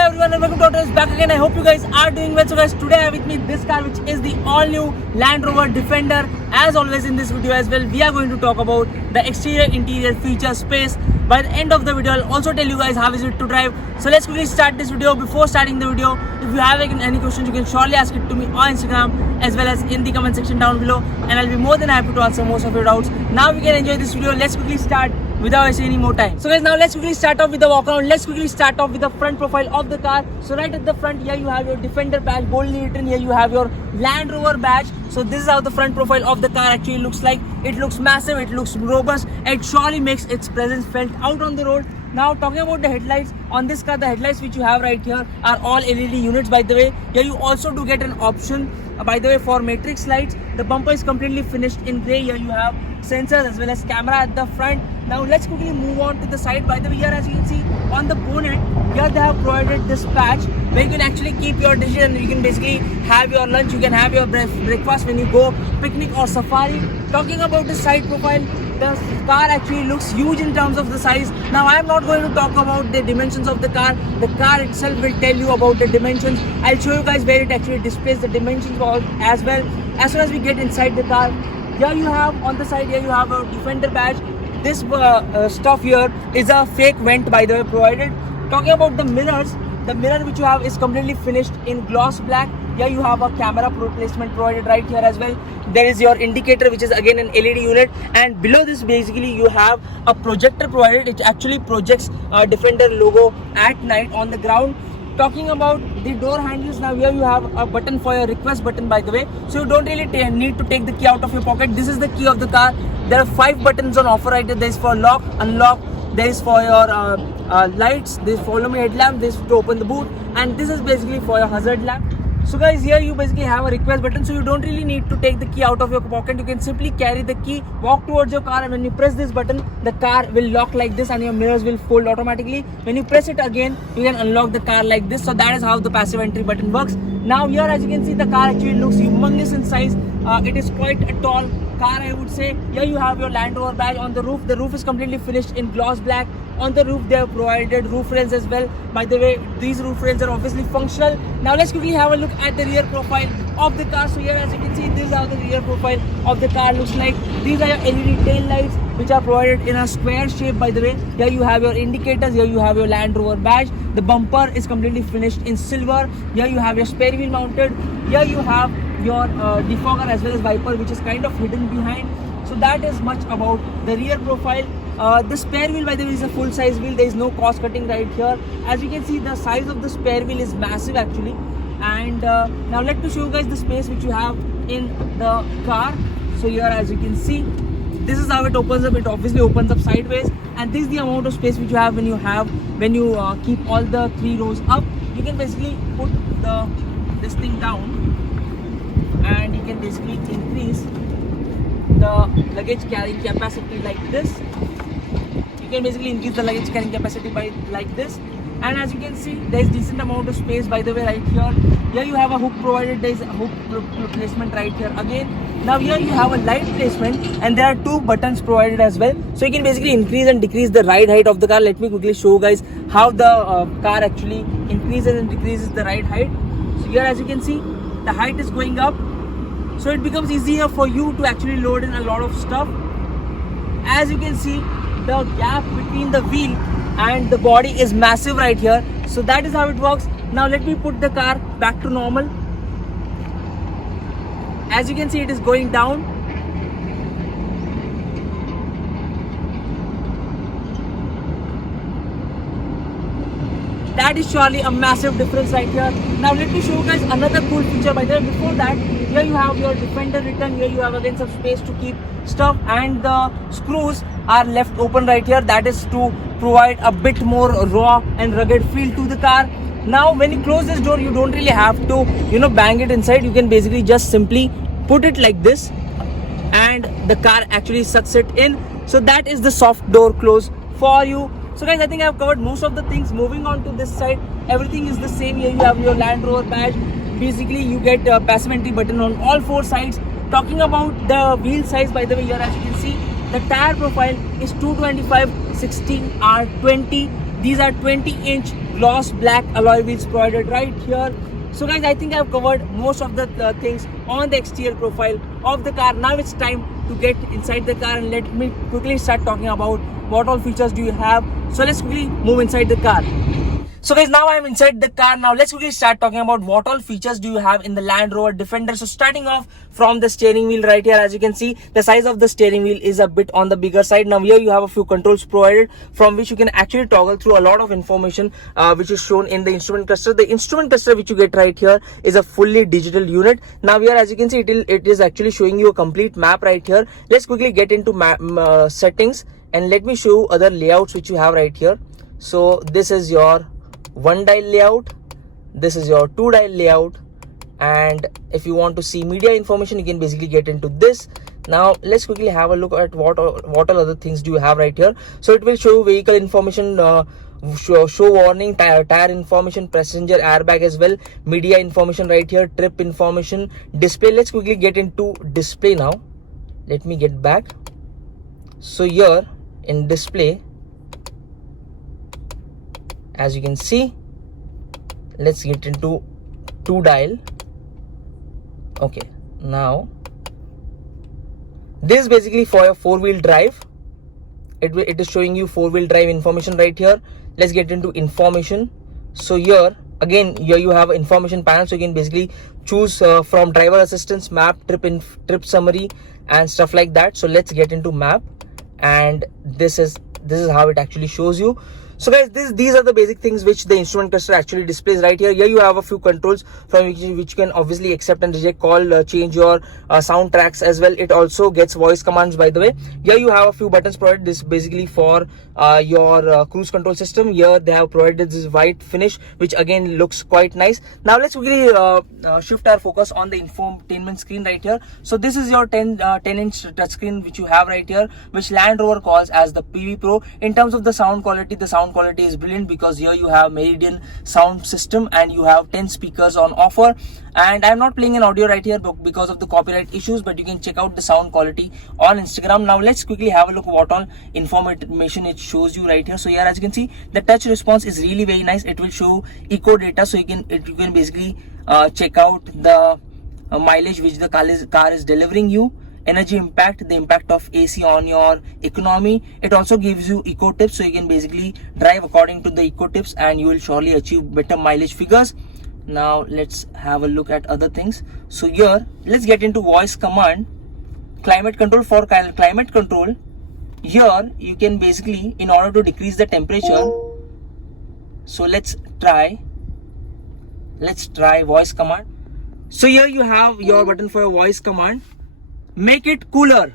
Hello everyone and welcome to Autos back again. I hope you guys are doing well. So guys, today I have with me this car which is the all new Land Rover Defender. As always in this video as well, we are going to talk about the exterior, interior, feature, space. By the end of the video, I'll also tell you guys how is it to drive. So let's quickly start this video. Before starting the video, if you have any questions, you can surely ask it to me on Instagram as well as in the comment section down below, and I'll be more than happy to answer most of your doubts. Now we can enjoy this video. Let's quickly start without wasting any more time. So guys, now let's quickly start off with the walk around. Let's quickly start off with the front profile of the car. So right at the front here you have your Defender badge, boldly written. Here you have your Land Rover badge. So this is how the front profile of the car actually looks like. It looks massive, it looks robust, it surely makes its presence felt out on the road. Now talking about the headlights, on this car the headlights which you have right here are all LED units, by the way. Here you also do get an option by the way for matrix lights. The bumper is completely finished in grey. Here you have sensors as well as camera at the front. Now let's quickly move on to the side. By the way, here as you can see on the bonnet, here they have provided this patch where you can actually keep your dishes and you can basically have your lunch, you can have your breakfast when you go picnic or safari. Talking about the side profile, the car actually looks huge in terms of the size. Now I am not going to talk about the dimensions of the car. The car itself will tell you about the dimensions. I'll show you guys where it actually displays the dimensions as well as soon as we get inside the car. Here you have on the side, here you have a Defender badge. This stuff here is a fake vent, by the way, provided. Talking about the mirrors, the mirror which you have is completely finished in gloss black. Here you have a camera replacement provided right here as well. There is your indicator which is again an LED unit, and below this basically you have a projector provided. It actually projects Defender logo at night on the ground. Talking about the door handles, now here you have a button for your request button, by the way, so you don't really need to take the key out of your pocket. This is the key of the car. There are 5 buttons on offer right here. There is for lock, unlock, there is for your lights, there is follow me headlamp, this is to open the boot, and this is basically for your hazard lamp. So guys, here you basically have a request button, so you don't really need to take the key out of your pocket. You can simply carry the key, walk towards your car, and when you press this button, the car will lock like this and your mirrors will fold automatically. When you press it again, you can unlock the car like this. So that is how the passive entry button works. Now here as you can see, the car actually looks humongous in size. It is quite a tall car, I would say. Here you have your Land Rover badge on the roof. The roof is completely finished in gloss black. On the roof they have provided roof rails as well. By the way, these roof rails are obviously functional. Now let's quickly have a look at the rear profile of the car. So here as you can see, this is how the rear profile of the car looks like. These are your LED tail lights which are provided in a square shape, by the way. Here you have your indicators, here you have your Land Rover badge. The bumper is completely finished in silver. Here you have your spare wheel mounted. Here you have your defogger as well as wiper which is kind of hidden behind. So that is much about the rear profile. The spare wheel, by the way, is a full size wheel. There is no cost cutting right here. As you can see, the size of the spare wheel is massive actually. And now let me show you guys the space which you have in the car. So here as you can see, this is how it opens up. It obviously opens up sideways, and this is the amount of space which you have when you keep all the 3 rows up. You can basically put this thing down and you can basically increase the luggage carrying capacity like this. You can basically increase the luggage carrying capacity by like this. And as you can see, there is decent amount of space, by the way, right here. Here you have a hook provided. There is a hook placement right here again. Now here you have a light placement, and there are 2 buttons provided as well. So you can basically increase and decrease the ride height of the car. Let me quickly show you guys how the car actually increases and decreases the ride height. So here as you can see, the height is going up, so it becomes easier for you to actually load in a lot of stuff. As you can see, the gap between the wheel and the body is massive right here. So that is how it works. Now let me put the car back to normal. As you can see, it is going down. That is surely a massive difference right here. Now let me show you guys another cool feature. By the way, before that, here you have your Defender written. Here you have again some space to keep stuff, and the screws are left open right here. That is to provide a bit more raw and rugged feel to the car. Now when you close this door, you don't really have to bang it inside. You can basically just simply put it like this and the car actually sucks it in. So that is the soft door close for you. So guys, I think I've covered most of the things. Moving on to this side, everything is the same. Here you have your Land Rover badge. Basically you get a passive entry button on all 4 sides. Talking about the wheel size, by the way, here as you can see, the tire profile is 225/16 R20. These are 20-inch gloss black alloy wheels provided right here. So guys, I think I've covered most of the things on the exterior profile of the car. Now it's time to get inside the car, and let me quickly start talking about what all features do you have. So let's quickly move inside the car. So guys, now I'm inside the car. Now let's quickly start talking about what all features do you have in the Land Rover Defender. So starting off from the steering wheel right here, as you can see, the size of the steering wheel is a bit on the bigger side. Now here you have a few controls provided from which you can actually toggle through a lot of information which is shown in the instrument cluster. The instrument cluster which you get right here is a fully digital unit. Now here, as you can see, it is actually showing you a complete map right here. Let's quickly get into map settings, and let me show you other layouts which you have right here. So this is your one dial layout, this is your two dial layout, and if you want to see media information, you can basically get into this. Now let's quickly have a look at what all other things do you have right here. So it will show vehicle information, show warning, tire information, passenger airbag as well, media information right here, trip information, display. Let's quickly get into display now. Let me get back. So here in display, as you can see, let's get into two dial. Okay, now this is basically for your four-wheel drive. It is showing you four-wheel drive information right here. Let's get into information. So here again, here you have information panel, so you can basically choose from driver assistance, map, trip summary, and stuff like that. So let's get into map, and this is how it actually shows you. So guys, these are the basic things which the instrument cluster actually displays right here. Here you have a few controls from which you can obviously accept and reject call, change your sound tracks as well. It also gets voice commands, by the way. Here you have a few buttons provided. This is basically for your cruise control system. Here they have provided this white finish, which again looks quite nice. Now let's quickly shift our focus on the infotainment screen right here. So this is your 10-inch touchscreen which you have right here, which Land Rover calls as the PV Pro. In terms of the sound quality, the sound quality is brilliant because here you have Meridian sound system and you have 10 speakers on offer. And I'm not playing an audio right here because of the copyright issues, but you can check out the sound quality on Instagram. Now let's quickly have a look what all information it shows you right here. So here, as you can see, the touch response is really very nice. It will show eco data, so you can basically check out the mileage which the car is delivering you, energy impact, the impact of AC on your economy. It also gives you eco tips, so you can basically drive according to the eco tips and you will surely achieve better mileage figures. Now let's have a look at other things. So here, let's get into voice command, climate control. For climate control, here you can basically, in order to decrease the temperature, so let's try voice command. So here you have your button for your voice command. Make it cooler.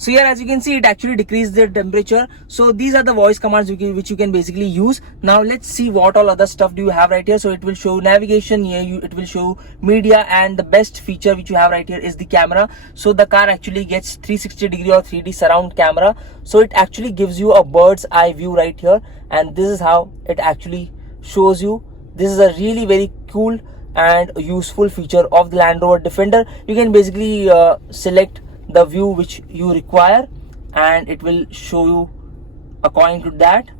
So here, as you can see, it actually decreased the temperature. So these are the voice commands which you can basically use. Now let's see what all other stuff do you have right here. So it will show navigation. Here it will show media, and the best feature which you have right here is the camera. So the car actually gets 360-degree or 3D surround camera. So it actually gives you a bird's eye view right here, and this is how it actually shows you. This is a really very cool and useful feature of the Land Rover Defender. You can basically select the view which you require, and it will show you according to that.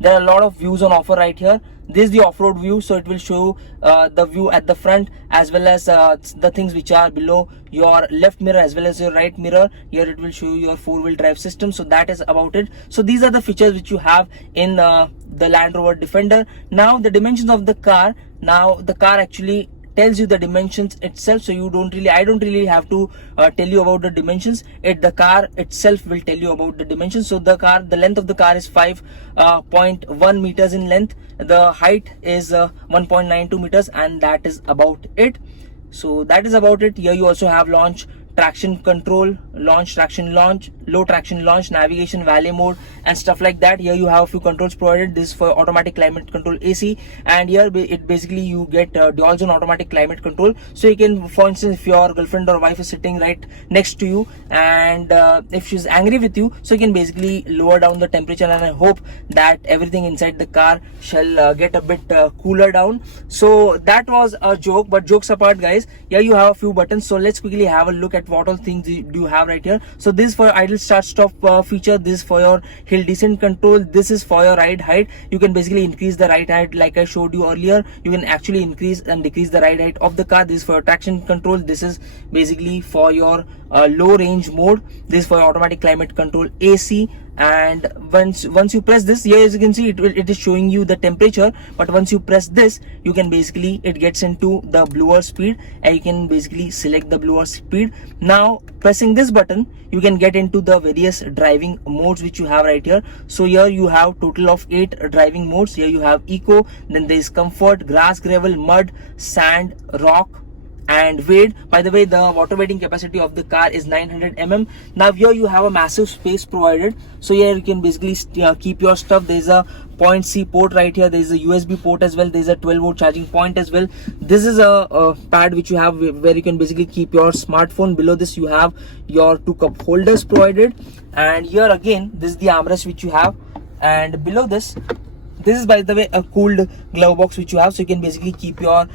There are a lot of views on offer right here. This is the off-road view, so it will show the view at the front as well as the things which are below your left mirror as well as your right mirror. Here it will show you your four-wheel drive system. So that is about it. So these are the features which you have in the Land Rover Defender. Now the dimensions of the car. Now the car actually tells you the dimensions itself, so I don't really have to tell you about the dimensions. The car itself will tell you about the dimensions. So the length of the car is 5.1 meters in length. The height is 1.92 meters, and that is about it. So that is about it. Here you also have launch traction control, launch traction launch, low traction launch, navigation, valet mode, and stuff like that. Here you have a few controls provided. This is for automatic climate control AC, and here it basically you get dual zone automatic climate control. So you can, for instance, if your girlfriend or wife is sitting right next to you and if she's angry with you, so you can basically lower down the temperature, and I hope that everything inside the car shall get a bit cooler down. So that was a joke, but jokes apart, guys, here you have a few buttons. So let's quickly have a look at at what all things do you have right here. So this is for your idle start stop feature, this is for your hill descent control, this is for your ride height. You can basically increase the ride height like I showed you earlier. You can actually increase and decrease the ride height of the car. This is for your traction control, this is basically for your low range mode, this is for your automatic climate control AC. And once you press this, here as you can see, it is showing you the temperature, but once you press this, you can basically, it gets into the blower speed and you can basically select the blower speed. Now pressing this button, you can get into the various driving modes which you have right here. So here you have total of 8 driving modes. Here you have eco, then there is comfort, grass, gravel, mud, sand, rock and weight. By the way, the water weighting capacity of the car is 900 mm. Now here you have a massive space provided, so here you can basically keep your stuff. There is a point C port right here, there is a USB port as well, there is a 12-volt charging point as well. This is a pad which you have where you can basically keep your smartphone. Below this you have your 2 cup holders provided, and here again this is the armrest which you have, and below this is by the way a cooled glove box which you have, so you can basically keep your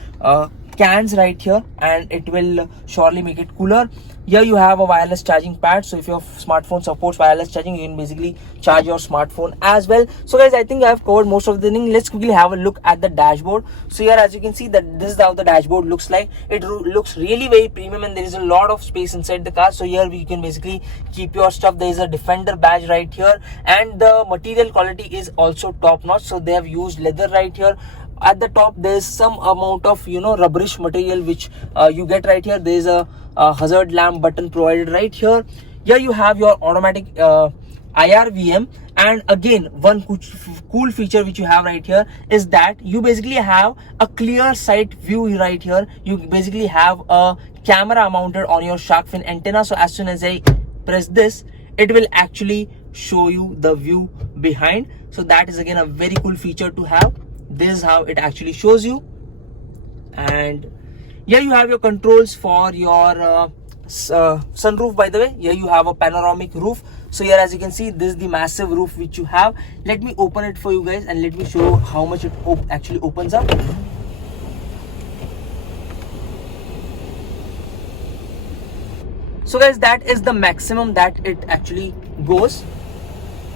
cans right here and it will surely make it cooler. Here you have a wireless charging pad, so if your smartphone supports wireless charging, you can basically charge your smartphone as well. So guys, I think I have covered most of the thing. Let's quickly have a look at the dashboard. So here as you can see that this is how the dashboard looks like. It looks really very premium and there is a lot of space inside the car. So here we can basically keep your stuff. There is a Defender badge right here, and the material quality is also top notch. So they have used leather right here. At the top there is some amount of rubberish material which you get right here. There is a hazard lamp button provided right here. Here you have your automatic IRVM, and again one cool feature which you have right here is that you basically have a clear sight view right here. You basically have a camera mounted on your shark fin antenna, so as soon as I press this, it will actually show you the view behind. So that is again a very cool feature to have. This is how it actually shows you. And here you have your controls for your sunroof. By the way, here you have a panoramic roof. So here as you can see, this is the massive roof which you have. Let me open it for you guys and let me show how much it actually opens up. So guys, that is the maximum that it actually goes,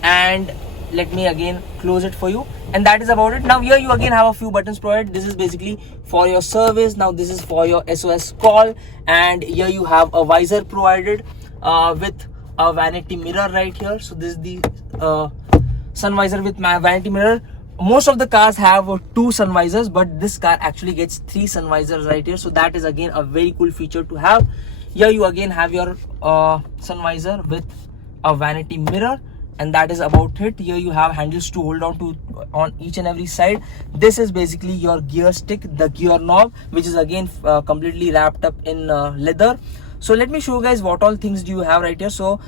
and let me again close it for you, and that is about it. Now here you again have a few buttons provided. This is basically for your service. Now this is for your SOS call, and here you have a visor provided with a vanity mirror right here. So this is the sun visor with my vanity mirror. Most of the cars have 2 sun visors, but this car actually gets 3 sun visors right here. So that is again a very cool feature to have. Here you again have your sun visor with a vanity mirror, and that is about it. Here you have handles to hold on to on each and every side. This is basically your gear stick, the gear knob, which is again completely wrapped up in leather. So let me show you guys what all things do you have right here. So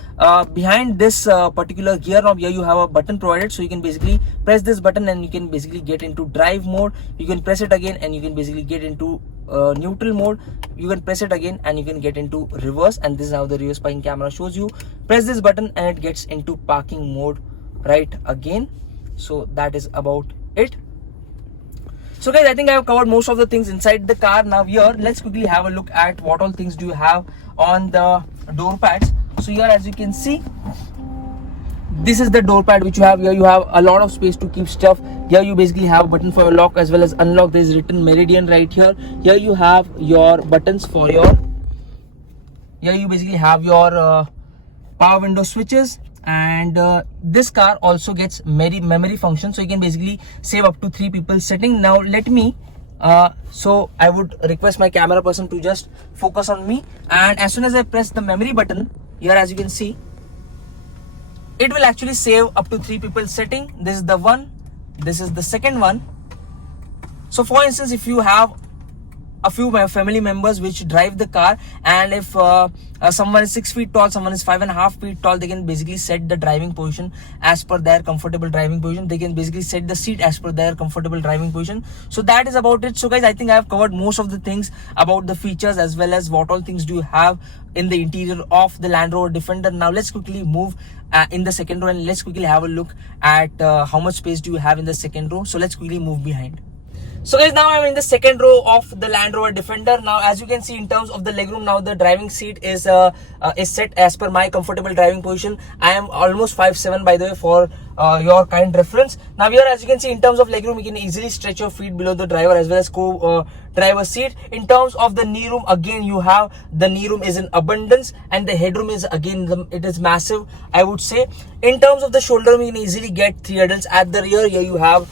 behind this particular gear knob, here you have a button provided, so you can basically press this button and you can basically get into drive mode. You can press it again and you can basically get into neutral mode. You can press it again and you can get into reverse, and this is how the reverse parking camera shows you. Press this button and it gets into parking mode right again. So that is about it. So guys, I think I have covered most of the things inside the car. Now here, let's quickly have a look at what all things do you have on the door pads. So here as you can see, this is the door pad which you have. Here you have a lot of space to keep stuff. Here you basically have a button for your lock as well as unlock. There is written Meridian right here. Here you have your buttons for your, here you basically have your power window switches, and this car also gets memory function, so you can basically save up to 3 people sitting. Now let me so I would request my camera person to just focus on me, and as soon as I press the memory button, here as you can see, it will actually save up to 3 people sitting. This is the one, this is the second one. So for instance, if you have a few family members which drive the car, and if someone is 6 feet tall, someone is 5.5 feet tall, they can basically set the driving position as per their comfortable driving position. They can basically set the seat as per their comfortable driving position. So that is about it. So guys, I think I have covered most of the things about the features as well as what all things do you have in the interior of the Land Rover Defender. Now let's quickly move in the second row, and let's quickly have a look at how much space do you have in the second row. So let's quickly move behind. So guys, now I'm in the second row of the Land Rover Defender. Now as you can see, in terms of the legroom, now the driving seat is set as per my comfortable driving position. I am almost 5'7" by the way, for your kind reference. Now here, as you can see, in terms of legroom, you can easily stretch your feet below the driver as well as driver seat. In terms of the knee room, again you have the knee room is in abundance, and the headroom is again it is massive, I would say. In terms of the shoulder room, you can easily get 3 adults. At the rear, here you have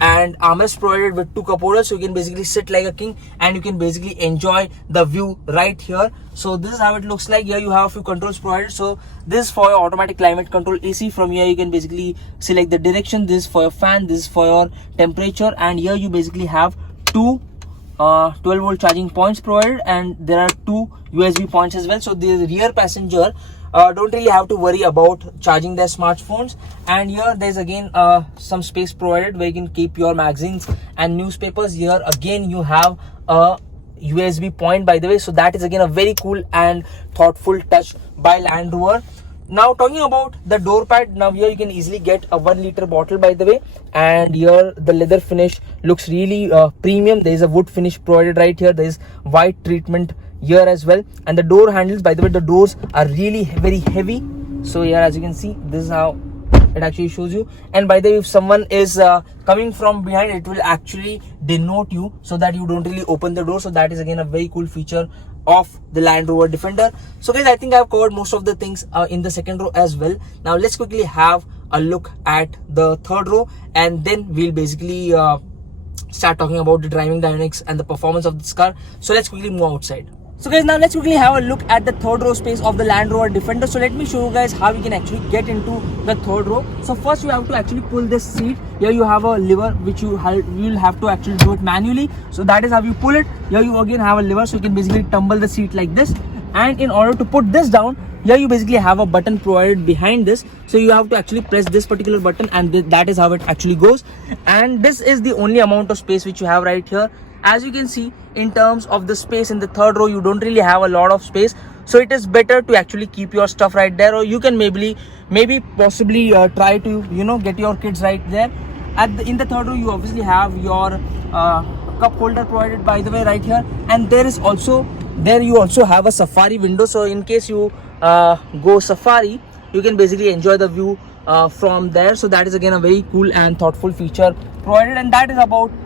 and armrest provided with 2 cup holders, so you can basically sit like a king and you can basically enjoy the view right here. So this is how it looks like. Here you have a few controls provided. So this is for your automatic climate control AC. From here you can basically select the direction. This is for your fan, this is for your temperature, and here you basically have 2 12-volt charging points provided, and there are 2 USB points as well. So the rear passenger don't really have to worry about charging their smartphones. And here there's again some space provided where you can keep your magazines and newspapers. Here again you have a USB point, by the way, so that is again a very cool and thoughtful touch by Land Rover. Now talking about the door pad, now here you can easily get a 1 liter bottle, by the way, and here the leather finish looks really premium. There is a wood finish provided right here. There is white treatment here as well, and the door handles, by the way, the doors are really very heavy. So here, as you can see, this is how it actually shows you. And by the way, if someone is coming from behind, it will actually denote you so that you don't really open the door. So that is again a very cool feature of the Land Rover Defender. So guys, I think I've covered most of the things in the second row as well. Now let's quickly have a look at the third row, and then we'll basically start talking about the driving dynamics and the performance of this car. So let's quickly move outside. So guys, now let's quickly have a look at the third row space of the Land Rover Defender. So let me show you guys how you can actually get into the third row. So first you have to actually pull this seat. Here you have a lever which you will have to actually do it manually. So that is how you pull it. Here you again have a lever, so you can basically tumble the seat like this. And in order to put this down, here you basically have a button provided behind this. So you have to actually press this particular button, and that is how it actually goes. And this is the only amount of space which you have right here. As you can see, in terms of the space in the third row, you don't really have a lot of space, so it is better to actually keep your stuff right there, or you can maybe possibly try to get your kids right there. In the third row, you obviously have your cup holder provided, by the way, right here, and there you also have a safari window. So in case you go safari, you can basically enjoy the view from there. So that is again a very cool and thoughtful feature provided, and that is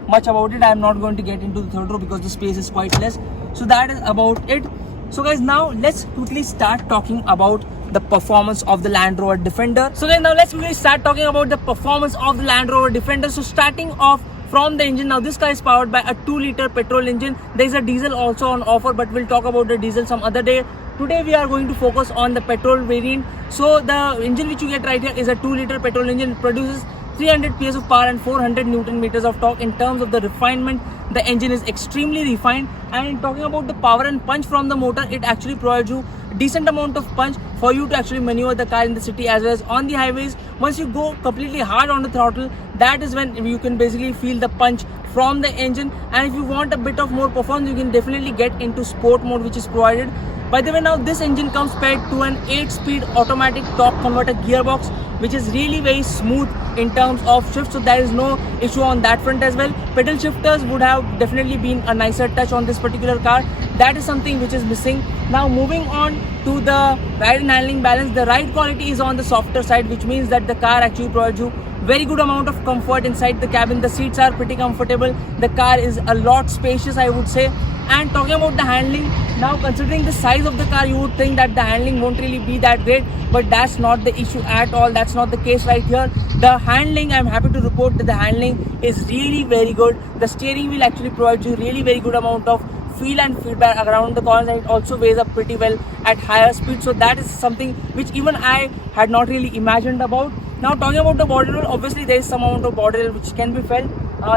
much about it. I am not going to get into the third row because the space is quite less. So that is about it. So guys, now let's quickly start talking about the performance of the Land Rover Defender. So guys, now let's quickly start talking about the performance of the Land Rover Defender. So starting off from the engine, now this car is powered by a 2-liter petrol engine. There is a diesel also on offer, but we'll talk about the diesel some other day. Today we are going to focus on the petrol variant. So the engine which you get right here is a 2-liter petrol engine. It produces 300 PS of power and 400 Newton meters of torque. In terms of the refinement, the engine is extremely refined. And talking about the power and punch from the motor, it actually provides you a decent amount of punch for you to actually maneuver the car in the city as well as on the highways. Once you go completely hard on the throttle, that is when you can basically feel the punch from the engine. And if you want a bit of more performance, you can definitely get into sport mode, which is provided. By the way, now this engine comes paired to an 8-speed automatic torque converter gearbox, which is really very smooth in terms of shift, so there is no issue on that front as well. Pedal shifters would have definitely been a nicer touch on this particular car. That is something which is missing. Now moving on to the ride and handling balance, the ride quality is on the softer side, which means that the car actually provides you very good amount of comfort inside the cabin. The seats are pretty comfortable. The car is a lot spacious, I would say. And talking about the handling, now considering the size of the car, you would think that the handling won't really be that great, but that's not the issue at all. That's not the case right here. The handling, I'm happy to report that the handling is really very good. The steering wheel actually provides you really very good amount of feel and feedback around the corners, and it also weighs up pretty well at higher speed. So that is something which even I had not really imagined about. Now talking about the body roll, obviously there is some amount of body roll which can be felt.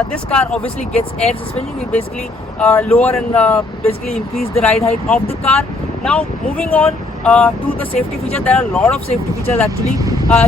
This car obviously gets air suspension. We basically lower and basically increase the ride height of the car. Now moving on to the safety features, there are a lot of safety features actually.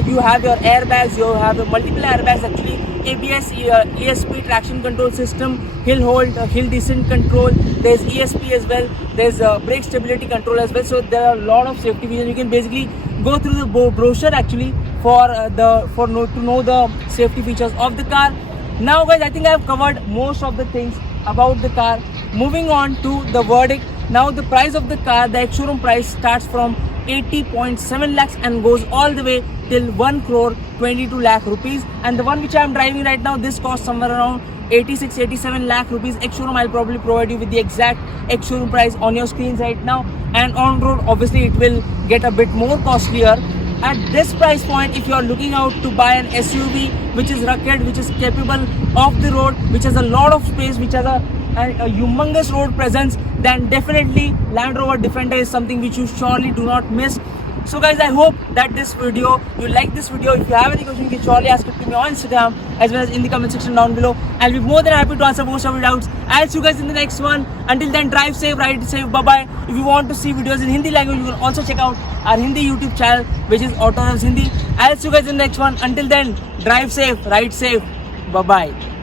You have your airbags, you have the multiple airbags actually, ABS, ESP traction control system, hill hold, hill descent control, there's ESP as well, there's brake stability control as well. So there are a lot of safety features. You can basically go through the brochure actually to know the safety features of the car. Now guys, I think I have covered most of the things about the car. Moving on to the verdict. Now the price of the car, the ex-showroom price starts from 80.7 lakhs and goes all the way till 1 crore 22 lakh rupees. And the one which I am driving right now, this costs somewhere around 86-87 lakh rupees. Ex-showroom, I'll probably provide you with the exact ex-showroom price on your screens right now. And on road, obviously it will get a bit more costlier. At this price point, if you are looking out to buy an SUV which is rugged, which is capable of the road, which has a lot of space, which has a humongous road presence, then definitely Land Rover Defender is something which you surely do not miss. So guys, I hope that this video, you like this video. If you have any questions, you can surely ask it to me on Instagram as well as in the comment section down below. I'll be more than happy to answer most of your doubts. I'll see you guys in the next one. Until then, drive safe, ride safe, bye bye. If you want to see videos in Hindi language, you can also check out our Hindi YouTube channel, which is Auto Hindi. I'll see you guys in the next one. Until then, drive safe, ride safe, bye bye.